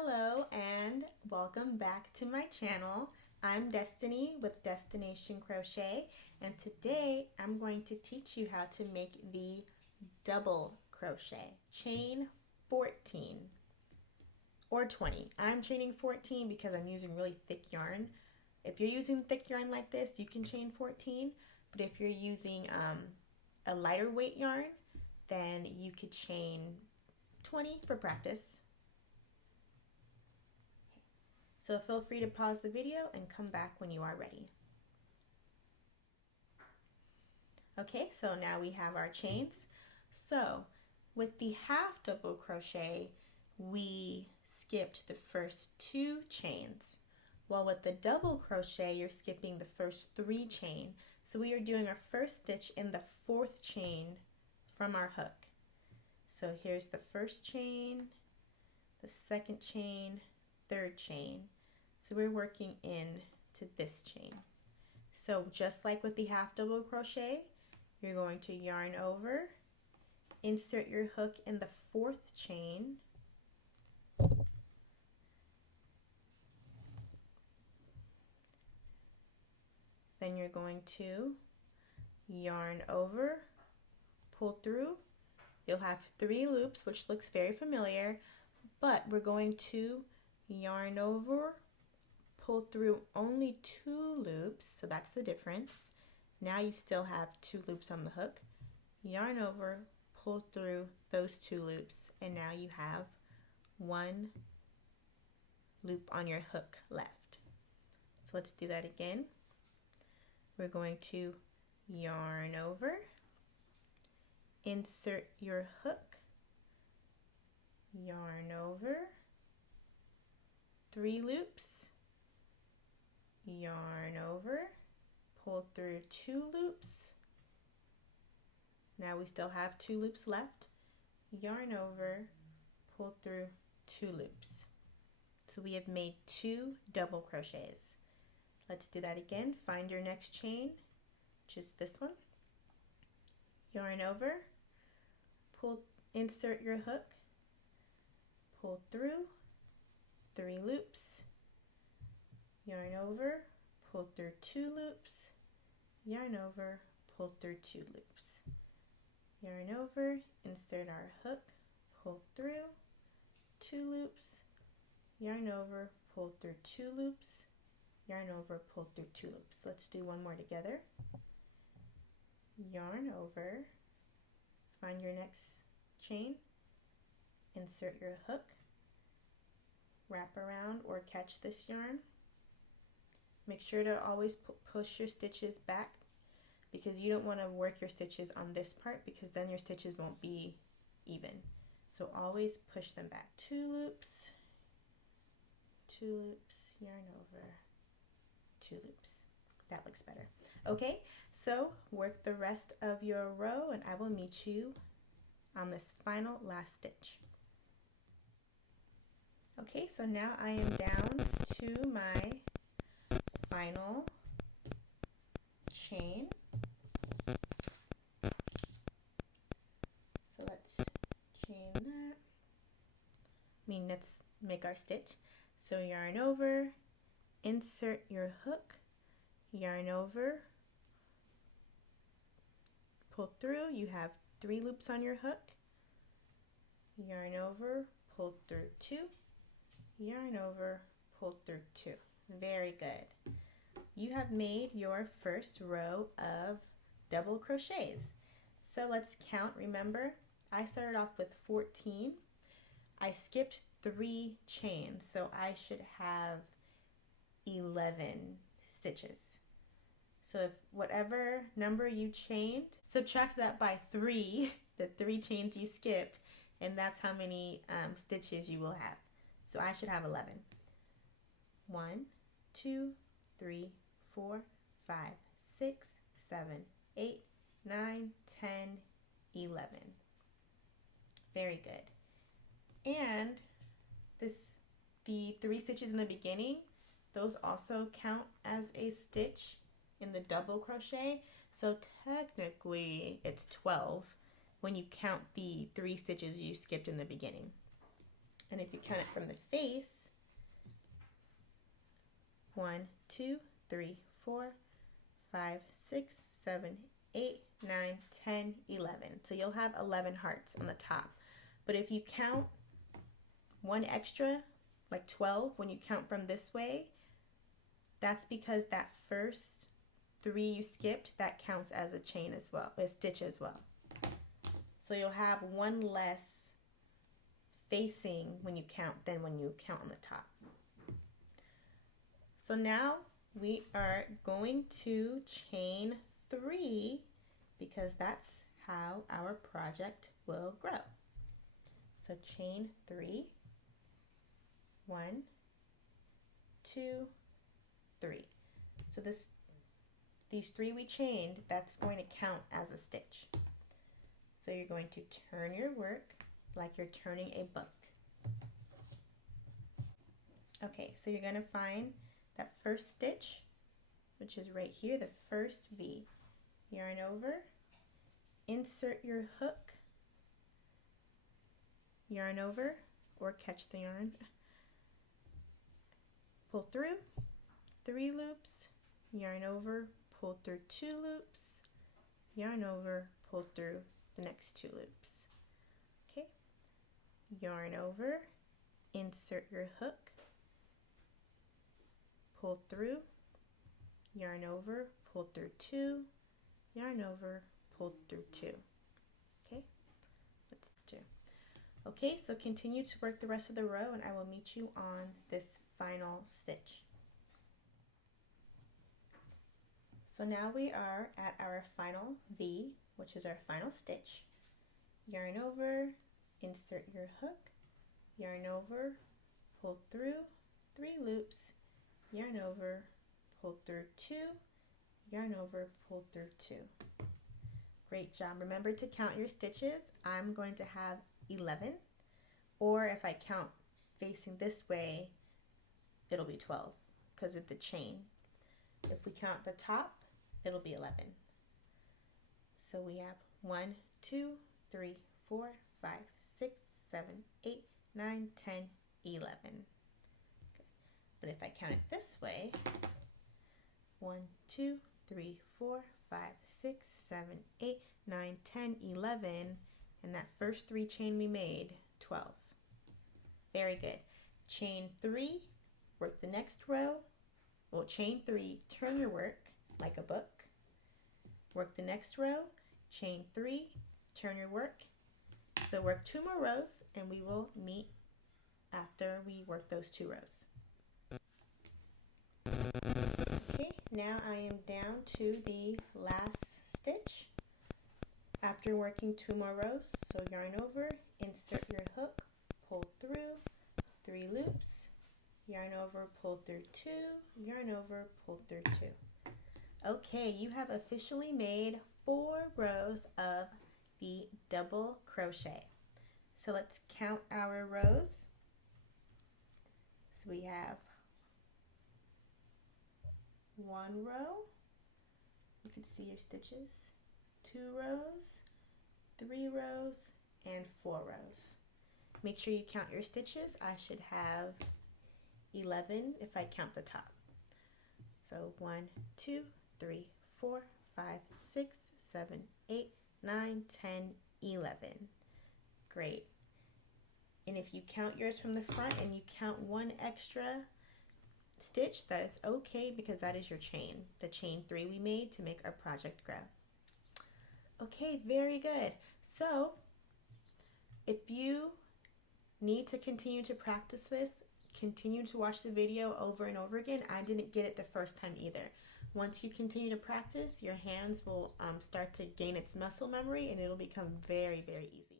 Hello and welcome back to my channel. I'm Destiny with Destination Crochet, and today I'm going to teach you how to make the double crochet. Chain 14 or 20. I'm chaining 14 because I'm using really thick yarn. If you're using thick yarn like this, you can chain 14, but if you're using a lighter weight yarn, then you could chain 20 for practice. So feel free to pause the video and come back when you are ready. Okay, so now we have our chains. So with the half double crochet, we skipped the first 2 chains. While with the double crochet, you're skipping the first 3 chain. So we are doing our first stitch in the 4th chain from our hook. So here's the first chain, the second chain, 3rd chain. So we're working in to this chain. So just like with the half double crochet, you're going to yarn over, insert your hook in the 4th chain, then you're going to yarn over, pull through. You'll have 3 loops, which looks very familiar, but we're going to yarn over, pull through only 2 loops, so that's the difference. Now you still have 2 loops on the hook. Yarn over, pull through those 2 loops, and now you have 1 loop on your hook left. So let's do that again. We're going to yarn over, insert your hook, yarn over, 3 loops, yarn over, pull through 2 loops. Now we still have 2 loops left. Yarn over, pull through 2 loops. So we have made 2 double crochets. Let's do that again. Find your next chain, which is this one. Yarn over, pull, insert your hook, pull through 3 loops, yarn over, pull through 2 loops, yarn over, pull through 2 loops, yarn over, insert our hook, pull through 2 loops, yarn over, pull through 2 loops, yarn over, pull through 2 loops. Let's do one more together. Yarn over, find your next chain, insert your hook, wrap around or catch this yarn. Make sure to always push your stitches back, because you don't want to work your stitches on this part, because then your stitches won't be even. So always push them back. 2 loops, yarn over, 2 loops. That looks better. Okay, so work the rest of your row and I will meet you on this final last stitch. Okay, so now I am down to my final chain. So let's chain that. Let's make our stitch. So yarn over, insert your hook, yarn over, pull through. You have 3 loops on your hook, yarn over, pull through 2, yarn over, pull through 2. Very good. You have made your first row of double crochets. So let's count. Remember, I started off with 14. I skipped 3 chains, so I should have 11 stitches. So if whatever number you chained, subtract that by 3, the 3 chains you skipped, and that's how many stitches you will have. So I should have 11. 1, 2, 3, 4, 5, 6, 7, 8, 9, 10, 11. Very good. And the 3 stitches in the beginning, those also count as a stitch in the double crochet. So technically it's 12 when you count the 3 stitches you skipped in the beginning. And if you count it from the face, 1, 2, 3, 4, 5, 6, 7, 8, 9, 10, 11. So you'll have 11 hearts on the top. But if you count one extra, like 12, when you count from this way, that's because that first 3 you skipped, that counts as a chain as well, a stitch as well. So you'll have one less facing when you count than when you count on the top. So now we are going to chain 3 because that's how our project will grow. So chain 3, 1, 2, 3. So these 3 we chained, that's going to count as a stitch. So you're going to turn your work like you're turning a book. Okay, so you're going to find that first stitch, which is right here, the first V. Yarn over, insert your hook, yarn over, or catch the yarn, pull through 3 loops, yarn over, pull through 2 loops, yarn over, pull through the next 2 loops. Okay, yarn over, insert your hook, pull through, yarn over, pull through 2, yarn over, pull through 2. Okay, let's do. Okay, so continue to work the rest of the row and I will meet you on this final stitch. So now we are at our final V, which is our final stitch. Yarn over, insert your hook, yarn over, pull through 3 loops, yarn over, pull through 2, yarn over, pull through 2. Great job. Remember to count your stitches. I'm going to have 11, or if I count facing this way, it'll be 12 because of the chain. If we count the top, it'll be 11. So we have 1, 2, 3, 4, 5, 6, 7, 8, 9, 10, 11. But if I count it this way, 1, 2, 3, 4, 5, 6, 7, 8, 9, 10, 11, and that first 3 chain we made, 12. Very good. Chain 3, work the next row. Well, chain 3, turn your work like a book. Work the next row, chain 3, turn your work. So work 2 more rows and we will meet after we work those 2 rows. Okay, now I am down to the last stitch after working 2 more rows. So yarn over, insert your hook, pull through 3 loops, yarn over, pull through 2, yarn over, pull through 2. Okay, you have officially made 4 rows of the double crochet. So let's count our rows. So we have 1 row, you can see your stitches, 2 rows, 3 rows, and 4 rows. Make sure you count your stitches. I should have 11 if I count the top. So 1, 2, 3, 4, 5, 6, 7, 8, 9, 10, 11. Great. And if you count yours from the front and you count 1 extra stitch, that is okay because that is your chain, the chain 3 we made to make our project grow. Okay, very good. So if you need to continue to practice this, continue to watch the video over and over again. I didn't get it the first time either. Once you continue to practice, your hands will start to gain its muscle memory and it'll become very, very easy.